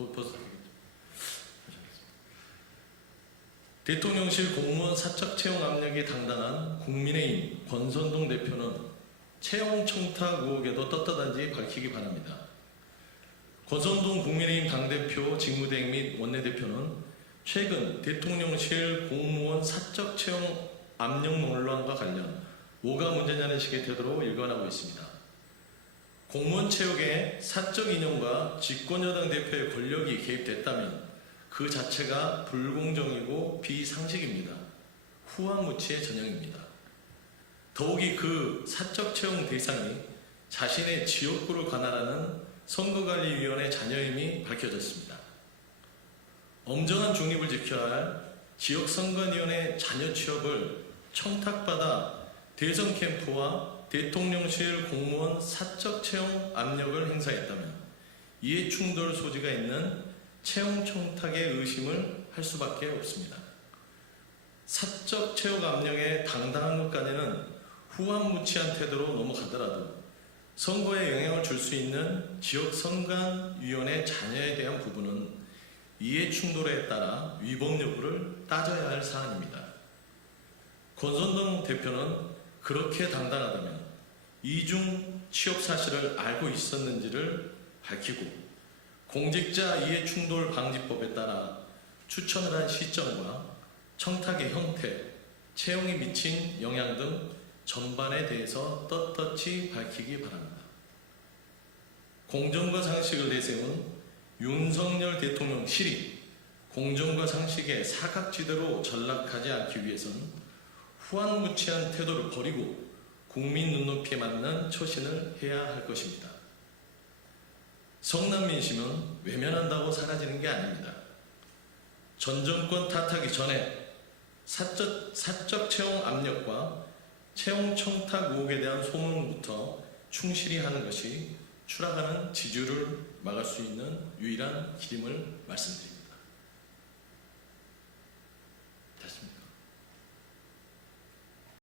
보- 보스- 대통령실 공무원 사적 채용 압력이 당당한 국민의힘 권선동 대표는 채용 청탁 의혹에도 떳떳한지 밝히기 바랍니다. 권선동 국민의힘 당대표 직무대행 및 원내대표는 최근 대통령실 공무원 사적 채용 압력 논란과 관련 뭐가 문제냐는 식의 태도로 일관하고 있습니다. 공무원 채용에 사적 이념과 집권여당 대표의 권력이 개입됐다면 그 자체가 불공정이고 비상식입니다. 후한무치의 전형입니다. 더욱이 그 사적 채용 대상이 자신의 지역구를 관할하는 선거관리위원회 자녀임이 밝혀졌습니다. 엄정한 중립을 지켜야 할 지역선관위원회 자녀 취업을 청탁받아 대선 캠프와 대통령실 공무원 사적 채용 압력을 행사했다면 이해 충돌 소지가 있는 채용 청탁의 의심을 할 수밖에 없습니다. 사적 채용 압력에 당당한 것까지는 후한무치한 태도로 넘어가더라도 선거에 영향을 줄 수 있는 지역 선관위원회 자녀에 대한 부분은 이해 충돌에 따라 위법 여부를 따져야 할 사안입니다. 권선동 대표는 그렇게 당당하다면 이중 취업 사실을 알고 있었는지를 밝히고 공직자 이해 충돌 방지법에 따라 추천을 한 시점과 청탁의 형태, 채용이 미친 영향 등 전반에 대해서 떳떳이 밝히기 바랍니다. 공정과 상식을 내세운 윤석열 대통령 실이 공정과 상식의 사각지대로 전락하지 않기 위해서는 후한무치한 태도를 버리고 국민 눈높이에 맞는 처신을 해야 할 것입니다. 성남 민심은 외면한다고 사라지는 게 아닙니다. 전 정권 탓하기 전에 사적, 사적 채용 압력과 채용 청탁 의혹에 대한 소문부터 충실히 하는 것이 추락하는 지주를 막을 수 있는 유일한 길임을 말씀드립니다.